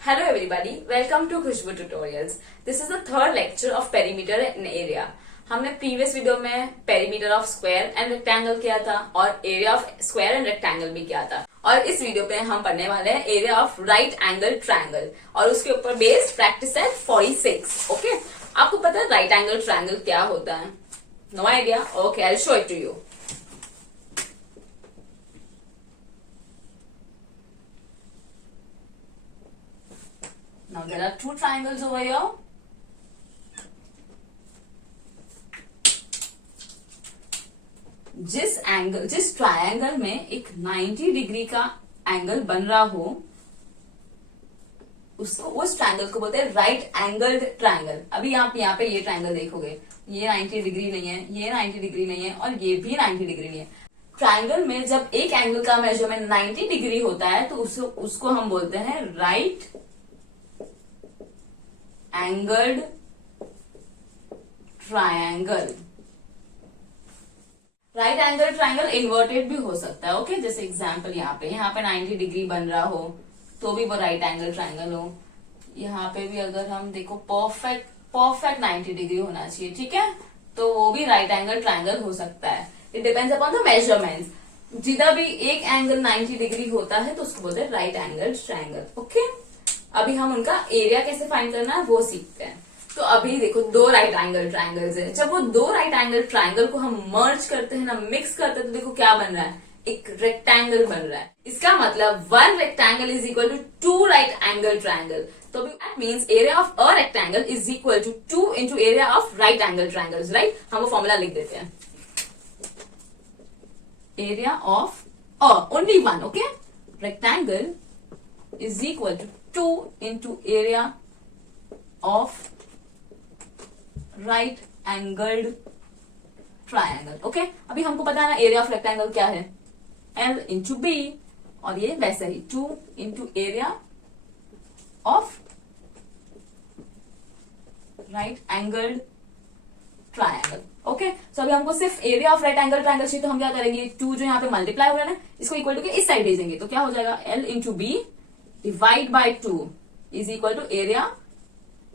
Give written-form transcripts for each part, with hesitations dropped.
Hello everybody, welcome to Khushbu Tutorials. This is the third lecture of perimeter and area. हमने previous video में perimeter of square and rectangle किया था और area of square and rectangle भी किया था और इस वीडियो पे हम पढ़ने वाले हैं area of right angle triangle और उसके ऊपर बेस्ड प्रैक्टिस है 46. ओके, आपको पता है राइट एंगल ट्रायंगल क्या होता है? No idea? Okay, I will show it to you. Now there are two triangles over here. जिस ट्रायंगल में एक 90 डिग्री का एंगल बन रहा हो उसको उस ट्रायंगल को बोलते हैं राइट एंगल्ड ट्रायंगल. अभी आप यहाँ पे ये ट्रायंगल देखोगे, ये 90 डिग्री नहीं है, ये 90 डिग्री नहीं है और ये भी 90 डिग्री नहीं है. ट्रायंगल में जब एक एंगल का मेजरमेंट 90 डिग्री होता है तो उसको हम बोलते हैं right angled triangle. Right angle triangle inverted भी हो सकता है. ओके, जैसे एग्जांपल यहाँ पे 90 डिग्री बन रहा हो तो भी वो राइट एंगल ट्रायंगल हो. यहाँ पे भी अगर हम देखो परफेक्ट 90 डिग्री होना चाहिए, ठीक है, तो वो भी राइट एंगल ट्रायंगल हो सकता है. It depends upon the measurements. जिधर भी एक एंगल 90 डिग्री होता है तो उसको बोलते हैं राइट एंगल ट्रायंगल. ओके, अभी हम उनका एरिया कैसे फाइंड करना है वो सीखते हैं. तो अभी देखो दो राइट एंगल ट्रायंगल्स हैं. जब वो दो राइट एंगल ट्रायंगल को हम मर्ज करते हैं ना, मिक्स करते हैं, तो देखो क्या बन रहा है, एक रेक्टेंगल बन रहा है. इसका मतलब one rectangle is equal to two right angle triangle. तो that means area of a rectangle is equal to 2 into area of right angle triangles. Right, हम वो फॉर्मूला लिख देते हैं. Area of only one, okay, rectangle is equal to 2 into area of right angled triangle. Okay, अभी हमको पता है ना एरिया ऑफ रेक्टेंगल क्या है, L into B, और ये वैसे ही 2 into area of right angled triangle. Okay, so अभी हमको सिर्फ area of right angle triangle चाहिए, तो हम क्या करेंगे, 2 जो यहाँ पे मल्टीप्लाई हो रहा है ना, इसको इक्वल टू के इस साइड भेजेंगे, तो क्या हो जाएगा, L into B divide by 2 is equal to area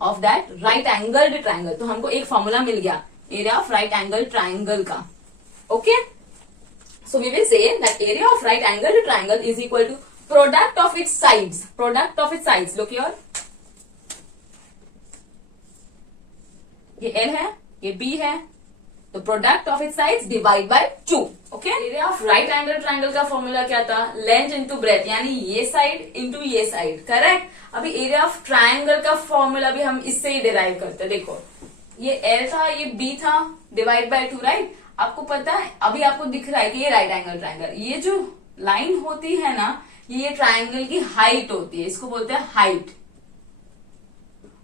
of that right angled triangle. तो हमको एक फॉर्मूला मिल गया area of right angle triangle का. Okay, so we will say that area of right angled triangle is equal to product of its sides. Product of its sides, look here, ये L है, ये B है, तो product of its sides divide by 2. Okay, area of right angle triangle का formula क्या था, length into breadth, यानी ये साइड इनटू ये साइड. करेक्ट. अभी एरिया ऑफ ट्रायंगल का फॉर्मूला भी हम इससे ही डिराइव करते हैं. देखो, ये L था, ये B था, डिवाइड बाय 2. राइट, आपको पता है, अभी आपको दिख रहा है कि ये राइट एंगल ट्रायंगल, ये जो लाइन होती है ना, ये ट्रायंगल की हाइट होती है, इसको बोलते हैं हाइट.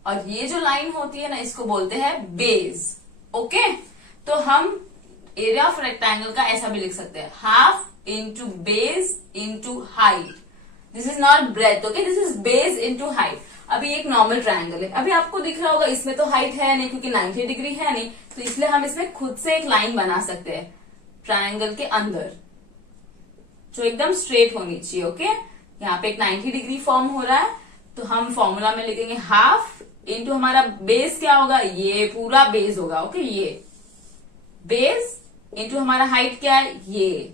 और ये जो लाइन होती है ना, इसको बोलते हैं बेस. ओके, तो हम एरिया ऑफ रेक्टेंगल का ऐसा भी लिख सकते हैं, half into base into height. This is not breadth, okay, this is base into height. अभी एक नॉर्मल ट्रायंगल है, अभी आपको दिख रहा होगा इसमें तो हाइट है नहीं क्योंकि 90 डिग्री है नहीं, तो इसलिए हम इसमें खुद से एक लाइन बना सकते हैं ट्रायंगल के अंदर जो एकदम स्ट्रेट होनी चाहिए. ओके, यहाँ पे एक 90 डिग्री फॉर्म हो रहा है, तो हम फॉर्मूला में लिखेंगे हाफ इंटू हमारा बेस क्या होगा, ये पूरा बेस होगा. ओके, ये बेस इंटू हमारा हाइट क्या है, ये.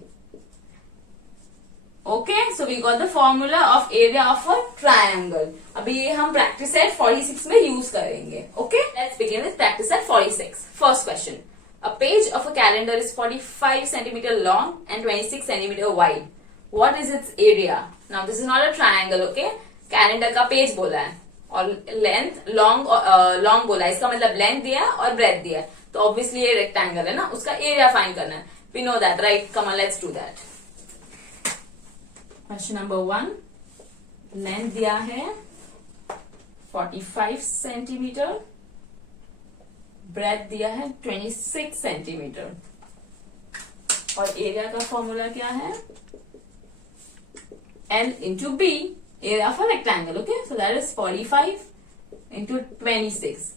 Okay, so we got the formula of area of a triangle. अभी ये हम प्रैक्टिस सेट 46 में यूज करेंगे. Okay, let's begin with practice set 46. First question, a page of a calendar is 45 centimetre long and 26 centimetre wide. What is its area? Now this is not a triangle. Okay, calendar का page बोला है और length long बोला है, इसका मतलब length दिया है और ब्रेथ दिया है, तो ऑब्वियसली ये रेक्टेंगल है ना, उसका एरिया फाइंड करना है. We know that, right? Come on, let's do that. Question number 1, length दिया है 45 सेंटीमीटर, ब्रेथ दिया है 26 सेंटीमीटर और एरिया का फॉर्मूला क्या है, L into B, area of a rectangle. Okay, so that is 45 into 26.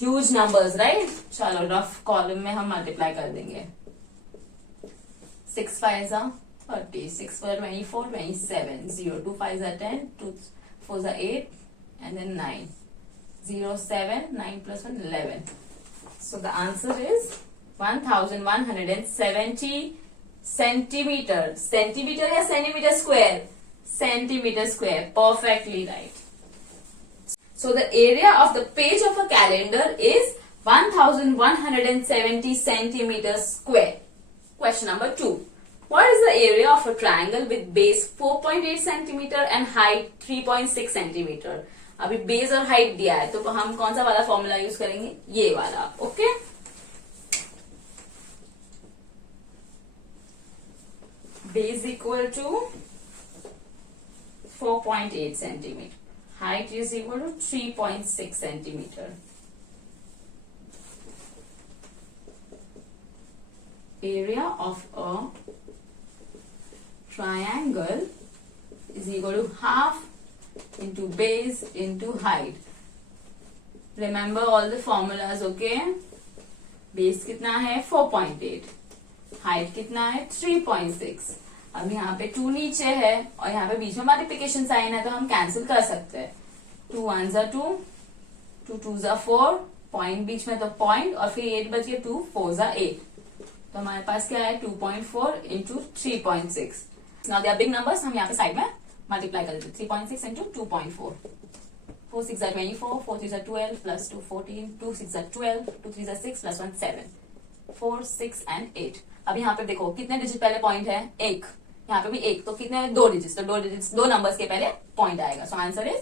Huge numbers, right? चलो rough column में हम मल्टीप्लाई कर देंगे. 6 5 30, 6 4 24, 27, 0 2 5 10, 2 4 is 8 and then 9. 0, 7, 9 plus 1, 11. So the answer is 1170 centimeter. Centimeter या centimeter square? Centimeter square. Perfectly right. So the area of the page of a calendar is 1170 centimeters square. Question number 2. What is the area of a triangle with base 4.8 centimeter and height 3.6 centimeter? अभी base और height दिया है तो हम कौन सा वाला formula use करेंगे? ये वाला. Okay. Base equal to 4.8 centimeter. Height is equal to 3.6 centimeter. Area of a triangle is equal to half into base into height. Remember all the formulas, okay? Base कितना है? 4.8. हाइट कितना है? 3.6. अब यहाँ पे 2 नीचे है और यहाँ पे बीच में मल्टीप्लिकेशन साइन है तो हम कैंसिल कर सकते हैं. 2 1 जा 2, 2 2 जा 4, पॉइंट बीच में तो पॉइंट और फिर 8 बच गया, 2 4 जा 8. तो हमारे पास क्या है? 2.4 into 3.6. Now they are big numbers, हम यहाँ पे साइड में मल्टीप्लाई कर देते. 3.6 इंटू 2.4. 4 6 जा 24, 4 3 जा 12 प्लस 2 14, 2 6 जा 12, 2 3 जा 6 प्लस 1 7, 4 6 एंड 8. अब यहाँ पे देखो कितने डिजिट पहले पॉइंट है? 1. यहाँ पे भी 1, तो कितने? 2 डिजिट. तो 2 डिजिट 2 नंबर्स के पहले पॉइंट आएगा. So answer is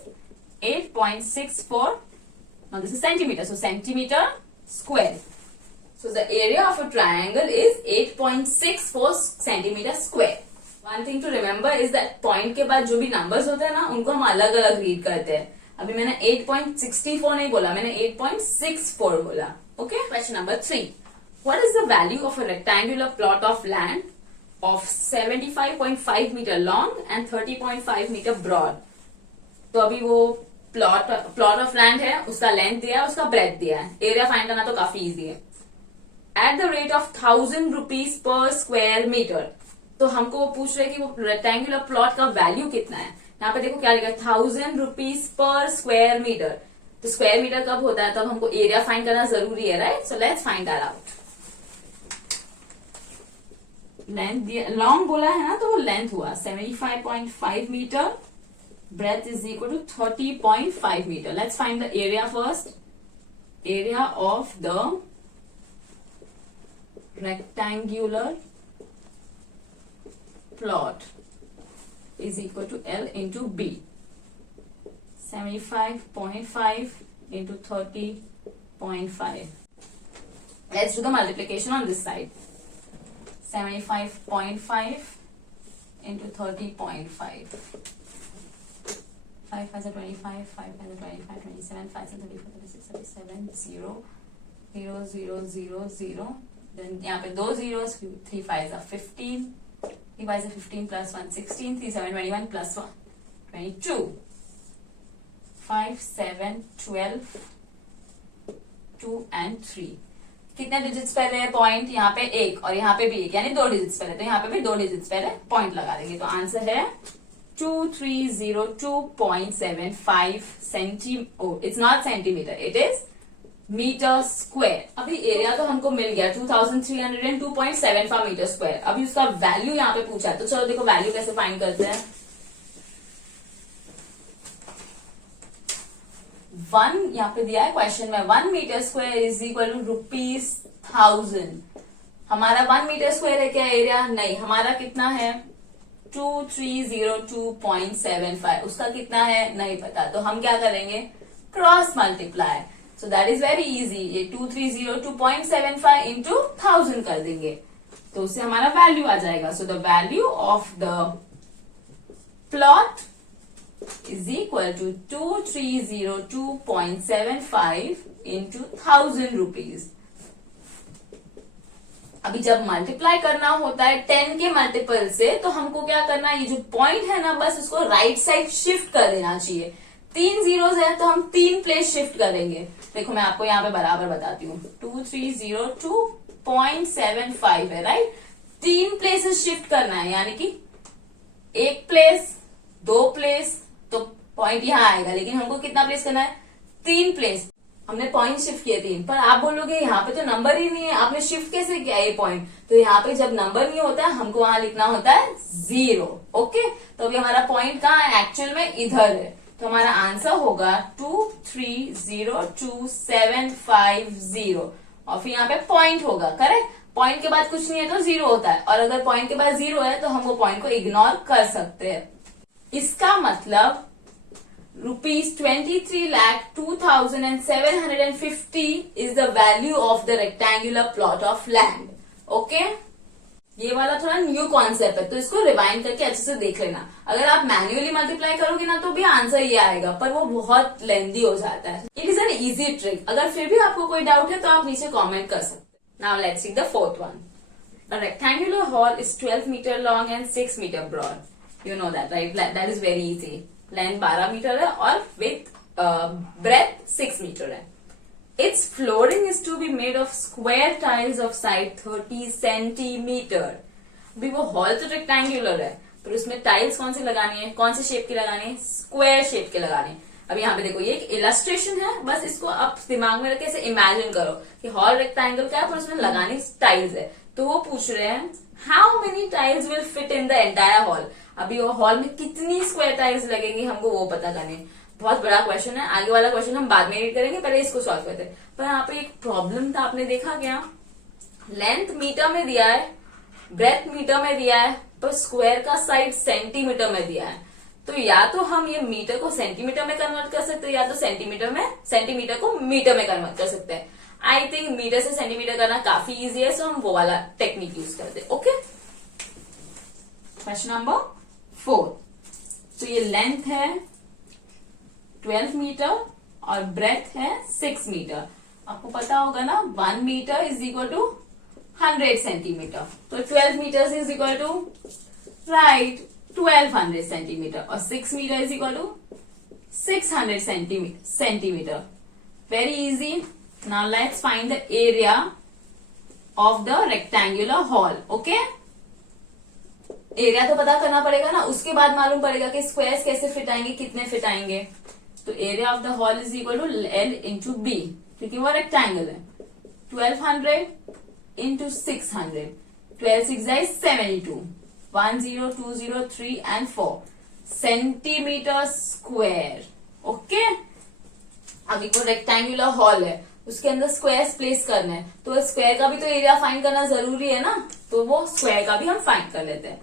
8.64. Now this is centimetre, so centimetre square. So the area of a triangle is 8.64 centimeter square. One thing to remember is that point के बाद जो भी numbers होते हैं ना उनको हम अलग अलग read करते हैं. अभी मैंने 8.64 नहीं बोला, मैंने 8.64 बोला. Okay? Question number 3. What is the value of a rectangular plot of land of 75.5 meter long and 30.5 meter broad? तो अभी वो plot of land है, उसका length दिया है, उसका breadth दिया है. Area find करना तो काफी easy है. At the rate of 1000 rupees per square meter. तो हमको वो पूछ रहे कि वो रेक्टेंगुलर प्लॉट का वैल्यू कितना है. यहाँ पे देखो क्या लिखा है? 1000 rupees पर स्क्वायर मीटर. तो स्क्वायर मीटर कब होता है? तब हमको एरिया फाइंड करना जरूरी है, right? So let's find that out. Length long बोला है ना तो वो लेंथ हुआ 75.5 metre. Breadth is equal to 30.5 metre. Let's find the area first. Area of the rectangular plot is equal to L into B. 75.5 into 30.5. Let's do the multiplication on this side. 75.5 into 30.5. 5 5 25, 5 25, 27, 5 34, 36, 37, 0, 0, 0, 0, 0. Then यहाँ पे 2 zeros, 3 5s are 15, 3 5s are 15 plus 1 16, 3 7 21 plus 1 22, 5 7 12, 2 and 3. कितने digits पहले है point? यहाँ पे 1 और यहाँ पे भी 1, यानी 2 डिजिट्स पहले. तो यहाँ पे भी 2 डिजिट्स पहले पॉइंट लगा देंगे. तो आंसर है 2302.75 centimetre. It's not centimetre, it is metre square. अभी एरिया तो हमको मिल गया 2302.75 मीटर स्क्वायर. अभी उसका वैल्यू यहाँ पे पूछा है तो चलो देखो वैल्यू कैसे फाइंड करते हैं. 1 यहाँ पे दिया है क्वेश्चन में. 1 metre square is equal to ₹1000. हमारा 1 मीटर स्क्वायर है क्या एरिया? नहीं. हमारा कितना है? 2302.75. उसका कितना है? नहीं पता. तो हम क्या करेंगे? Cross multiply. So that is very easy. ये 2302.75 into 1000 कर देंगे तो उससे हमारा वैल्यू आ जाएगा. So the value of the plot is equal to 2302.75 into 1000 rupees. अभी जब मल्टीप्लाई करना होता है 10 के मल्टीपल से तो हमको क्या करना है? ये जो पॉइंट है ना बस उसको राइट साइड शिफ्ट कर देना चाहिए. 3 जीरोस है तो हम 3 प्लेस शिफ्ट करेंगे. देखो मैं आपको यहाँ पे बराबर बताती हूँ. 2302.75 है, राइट? 3 प्लेसेस शिफ्ट करना है यानी कि 1 प्लेस, 2 प्लेस, तो पॉइंट यहाँ आएगा, लेकिन हमको कितना प्लेस करना है, 3 प्लेस। हमने पॉइंट शिफ्ट किए 3, पर आप बोलोगे यहाँ पे तो नंबर ही नहीं है, आपने शिफ्ट कैसे किया ये पॉइंट? तो यहाँ पे जब नंबर नहीं होता है हमको वहां लिखना होता है 0। ओके, तो अभी हमारा पॉइंट कहाँ है, एक्चुअल में इधर है। तो हमारा आंसर होगा 23022750 और फिर यहाँ पे पॉइंट होगा। करेक्ट, पॉइंट के बाद कुछ नहीं है तो 0 होता है, और अगर पॉइंट के बाद 0 है तो हम वो पॉइंट को इग्नोर कर सकते हैं। इसका मतलब ₹23,02,750 is the value of the rectangular plot of land. Okay, ये वाला थोड़ा न्यू कॉन्सेप्ट है, तो इसको रिवाइंड करके अच्छे से देख लेना। अगर आप मैन्युअली मल्टीप्लाई करोगे ना तो भी आंसर ये आएगा, पर वो बहुत लेंदी हो जाता है। It is an easy trick. अगर फिर भी आपको कोई डाउट है तो आप नीचे कमेंट कर सकते हैं। Now let's see the fourth one. A rectangular hall is 12 meter long and 6 meter broad. You know that, right? That is very easy. Length 12 metre है और with breadth 6 मीटर है। Its flooring is to be made of square tiles of side 30 centimeter. अभी वो hall तो rectangular है, पर उसमें tiles कौन सी लगानी है, कौन से शेप की लगानी है, स्क्वायर शेप के लगानी है। अभी यहाँ पे देखो ये एक इलस्ट्रेशन है, बस इसको आप दिमाग में रख के ऐसे इमेजिन करो कि हॉल रेक्टेंगल का है पर उसमें लगानी टाइल्स है। तो वो पूछ रहे हैं how many tiles will fit in the entire hall. अभी वो हॉल में कितनी स्क्वायर टाइल्स लगेगी हमको वो पता करनी है। बहुत बड़ा क्वेश्चन है, आगे वाला क्वेश्चन हम बाद में रीड करेंगे, पहले इसको सॉल्व करते हैं। पर यहाँ पे एक प्रॉब्लम था, आपने देखा क्या, लेंथ मीटर में दिया है, ब्रेथ मीटर में दिया है, पर स्क्वायर का साइड सेंटीमीटर में दिया है। तो या तो हम ये मीटर को सेंटीमीटर में कन्वर्ट कर सकते हैं, या तो सेंटीमीटर को मीटर में कन्वर्ट कर सकते हैं। आई थिंक मीटर से सेंटीमीटर करना काफी इजी है, सो हम वो वाला टेक्निक यूज करते हैं। Okay, question number 4। तो ये लेंथ है 12 मीटर और ब्रेथ है 6 मीटर। आपको पता होगा ना 1 metre is equal to 100 centimetre, तो 12 metre is equal to right 1200 centimetre, और 6 metre is equal to 600 centimetre. Very easy. Now let's find the area of the rectangular hall. Okay, area तो पता करना पड़ेगा ना, उसके बाद मालूम पड़ेगा कि स्क्वायर्स कैसे फिट आएंगे, कितने फिट आएंगे। तो area of the hall is equal to L into B, क्योंकि वो रेक्टेंगल है। 1200 into 600, 12 6 is 72, 1 0 2 0 3 and 4 centimetre square. Okay, अभी वो रेक्टेंगुलर हॉल है, उसके अंदर स्क्वायर्स प्लेस करना है, तो स्क्वायर का भी तो एरिया फाइंड करना जरूरी है ना, तो वो स्क्वायर का भी हम फाइंड कर लेते हैं।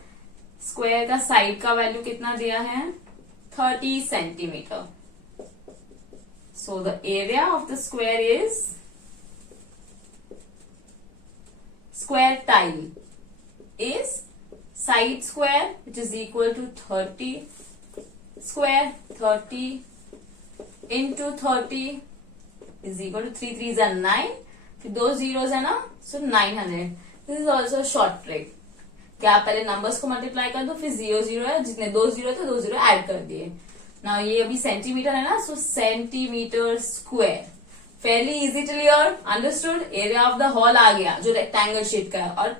स्क्वायर का साइड का वैल्यू कितना दिया है, 30 centimetre. So the area of the square is square tile is side square which is equal to 30 square, 30 into 30 is equal to 3 3 is 9, फिर 2 zeros है ना, so 900। This is also short trick, क्या आप पहले numbers को multiply कर दो, फिर 0 0 है, जितने 2 0 थे 2 0 ऐड कर दिए। ना ये अभी सेंटीमीटर है ना, so centimetre square. Fairly easy to clear, understood. Area of the hall आ गया जो रेक्टेंगल शेप का है, और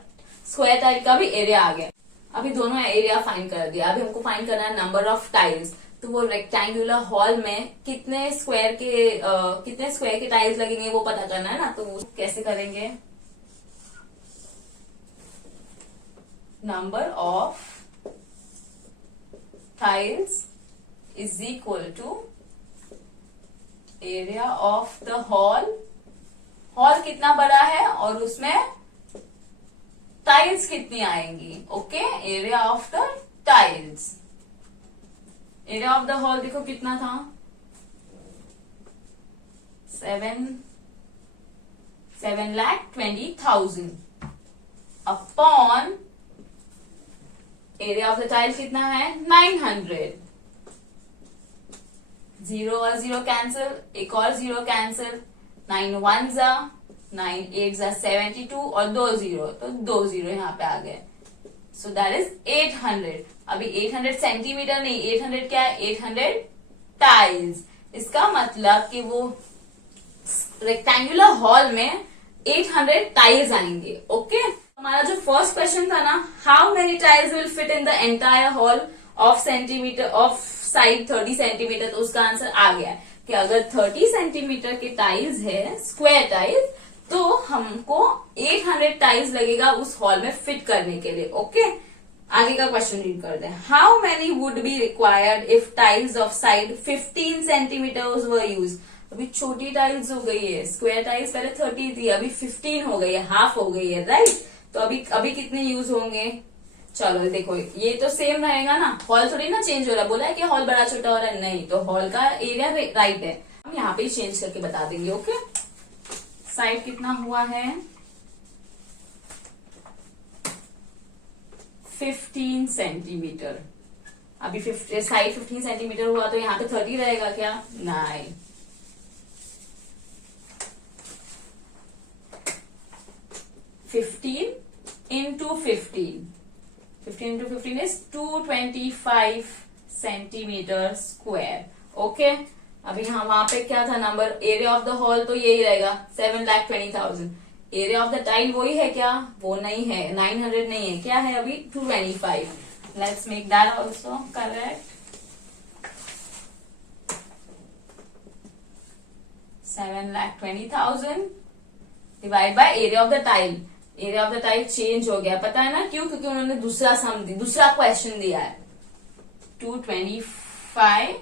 स्क्वायर टाइप का भी एरिया आ गया। अभी दोनों एरिया फाइंड कर दिया, अभी हमको फाइंड करना है नंबर ऑफ टाइल्स। तो वो रेक्टेंगुलर हॉल में कितने स्क्वायर के टाइल्स लगेंगे वो पता करना है ना, तो वो कैसे करेंगे, number of tiles is equal to area of the hall. Hall कितना बड़ा है और उसमें टाइल्स कितनी आएंगी। Okay, area of the tiles, area of the hall देखो कितना था, 7,20,000 upon area of the tiles कितना है 900। 0 और 0 कैंसिल, एक और 0 कैंसिल, 9 1 जा 9 8 जा 72 और 2 0, तो 2 0 यहाँ पे आ गए। सो दैट इज 800। अभी 800 सेंटीमीटर नहीं, 800 क्या है, 800 टाइल्स। इसका मतलब कि वो रेक्टेंगुलर हॉल में 800 टाइल्स आएंगे। ओके, हमारा जो फर्स्ट क्वेश्चन था ना, how many tiles will fit in the entire hall of side 30 centimetre, तो उसका आंसर आ गया कि अगर 30 सेंटीमीटर के टाइल्स है, स्क्वायर टाइल्स, तो हमको 800 टाइल्स लगेगा उस हॉल में फिट करने के लिए। ओके, आगे का क्वेश्चन रीड करते हैं। How many would be required if tiles of side 15 centimetre were use. अभी छोटी टाइल्स हो गई है, स्क्वायर टाइल्स पहले 30 थी, अभी 15 हो गई है, हाफ हो गई है, राइट। तो अभी कितने यूज होंगे? चलो देखो, ये तो सेम रहेगा ना, हॉल थोड़ी ना चेंज हो रहा है। बोला है कि हॉल बड़ा छोटा हो रहा है, नहीं, तो हॉल का एरिया राइट है, हम यहाँ पे चेंज करके बता देंगे। ओके, साइड कितना हुआ है? 15 सेंटीमीटर। अभी साइड 15 सेंटीमीटर हुआ तो यहाँ पे 30 रहेगा क्या? नहीं, 15 into 15 into 15 is 225 centimetre square. Okay, अभी यहाँ वहां पे क्या था number? Area of the hall तो यही रहेगा 7,20,000। एरिया ऑफ द टाइल वही है क्या? वो नहीं है, 900 नहीं है, क्या है अभी? 225। Let's make that also correct. 7,20,000 divide by area of the tile. Area of the tile change हो गया, पता है ना क्यों? क्योंकि उन्होंने दूसरा क्वेश्चन दिया है। 225,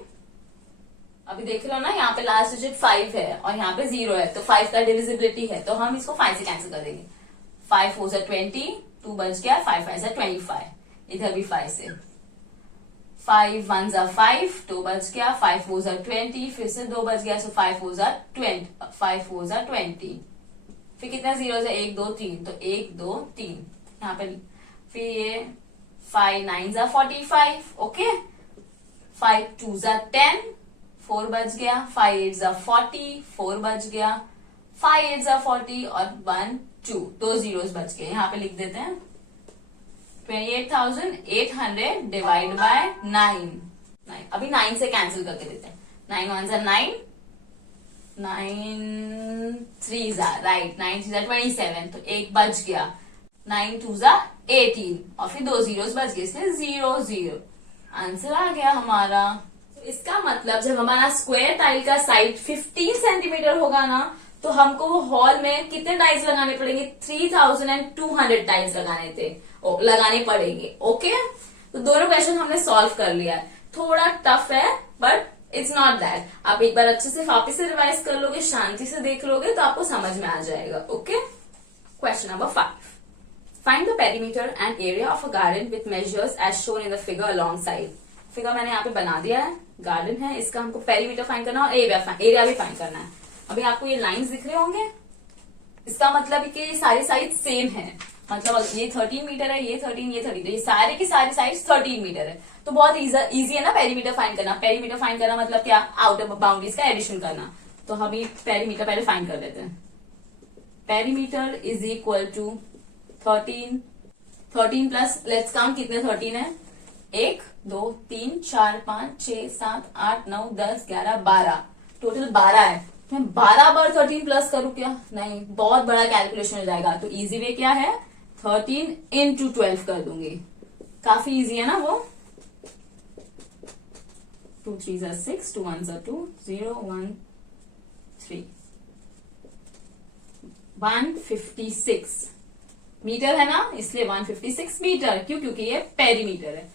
अभी देख रहे हो ना, यहाँ पे लास्ट डिजिट 5 है और यहाँ पे 0 है, तो 5 का डिविजिबिलिटी है, तो हम इसको 5 से कैंसिल कर देंगे। 5 4 से 20, 2 बच गया, 5 5 से 25, इधर भी 5 से 5 1 जा 5, 2 बच गया, 5 4 जा 20, फिर से 2 बच गया, सो 5 4 जा 20, 5 4 जा 20, फिर कितना 0 से 1 2 3, तो 1 2 3 यहाँ पे, फिर ये 5 9 जा 45, ओके, 5 2 जा 10, 4 बच गया, 5 8 जा 40, 4 बच गया, 5 8 जा 40 और 1 2, 2 जीरोस बच गए, यहाँ पे लिख देते हैं 28,800 डिवाइड बाय 9। अभी 9 से कैंसिल करके देते हैं। 9 1 जा 9, 9 3 जा राइट, 9 3 जा 27, तो 1 बच गया, 9 2 जा 18 और फिर 2 जीरोस बच गए, इसमें 0 0, आंसर आ गया हमारा। इसका मतलब जब हमारा स्क्वायर टाइल का साइड 15 सेंटीमीटर होगा ना, तो हमको वो हॉल में कितने टाइल्स लगाने पड़ेंगे? 3,200 टाइल्स लगाने पड़ेंगे। ओके, तो दोनों क्वेश्चन हमने सॉल्व कर लिया है। थोड़ा टफ है बट इट्स नॉट दैट। आप एक बार अच्छे से वापस से रिवाइज कर लोगे, शांति से देख लोगे, तो आपको समझ में आ जाएगा। Okay, question number 5, find the perimeter and area of a garden with measures as shown in the figure along side. Figure मैंने यहाँ पे बना दिया है, गार्डन है, इसका हमको पेरीमीटर फाइंड करना और एरिया भी फाइंड करना है। अभी आपको ये लाइंस दिख रहे होंगे, इसका मतलब कि ये सारी साइड सेम है, मतलब ये 13 मीटर है, ये 13, ये 13, ये सारे की सारी साइड 13 मीटर है, तो बहुत इजी है ना पेरीमीटर फाइंड करना। पेरीमीटर फाइंड करना मतलब क्या? आउटर बाउंड्रीज का एडिशन करना। तो हम ये पेरीमीटर पहले फाइंड कर लेते हैं। Perimeter is equal to 13 plus, let's count कितने 13 है, 1 2 3 4 5 6 7 8 9 10 11 12, टोटल 12 है। मैं 12 बार 13 प्लस करूं क्या? नहीं, बहुत बड़ा कैलकुलेशन हो जाएगा। तो इजी वे क्या है? 13 इंटू 12 कर दूंगी, काफी इजी है ना वो। 2 3 जा 6, 2 1 जा 2, 0 1 3, 156 मीटर है ना, इसलिए 156 मीटर। क्यों? क्योंकि ये पेरीमीटर है।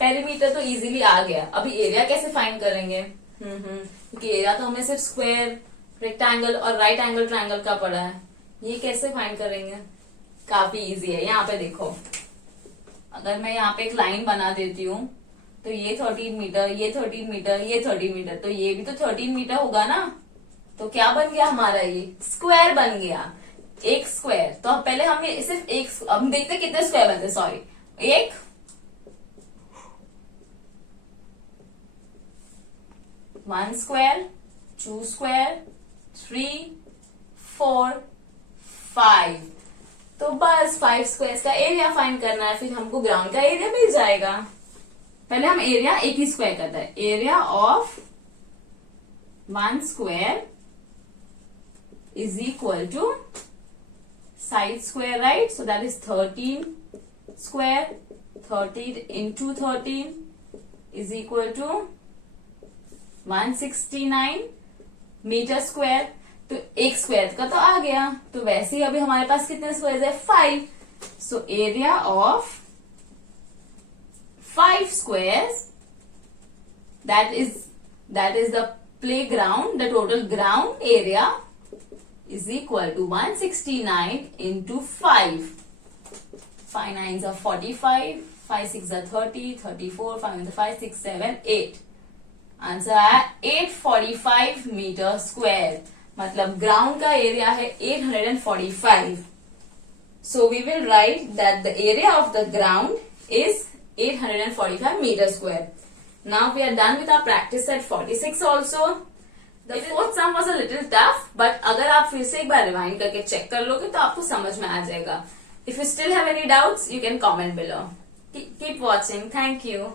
पेरीमीटर तो इजीली आ गया। अभी एरिया कैसे फाइंड करेंगे? क्योंकि एरिया तो हमें सिर्फ स्क्वायर, रेक्टेंगल और राइट एंगल ट्रायंगल का पड़ा है। ये कैसे फाइंड करेंगे? काफी इजी है। यहाँ पे देखो, अगर मैं यहाँ पे एक लाइन बना देती हूँ, तो ये 13 मीटर, ये 13 मीटर, ये 13 मीटर, तो ये भी तो 13 मीटर होगा ना। तो क्या बन गया हमारा? ये स्क्वायर बन गया, एक स्क्वायर। तो अब पहले हम सिर्फ एक, हम देखते कितने स्क्वायर बनते हैं। सॉरी, एक 1 स्क्वायर, 2 स्क्वायर, 3 4 5, तो बस 5 स्क्वायर का एरिया फाइंड करना है। फिर हमको ग्राउंड का एरिया मिल जाएगा। पहले हम एरिया एक ही स्क्वायर करता है। Area of 1 square is equal to side square, right? So that is 13 square, 13 into 13 is equal to 169 metre square. तो एक स्क्वायर का तो आ गया, तो वैसे ही अभी हमारे पास कितने स्क्वायर है? 5। So area of 5 squares, that is the playground, the total ground area is equal to 169 into 5. 5 9s are 45, 5 6 are 30, 34, 5 1 5 6 7 8। Answer है 845 मीटर स्क्वायर, मतलब ग्राउंड का एरिया है 845। So we will write that the area of the ground is 845 meter square. Now we are done with our practice set 46 also. The fourth sum was a little tough, but अगर आप फिर से एक बार rewind करके check कर लोगे तो आपको समझ में आ जाएगा. If you still have any doubts, you can comment below. Keep watching. Thank you.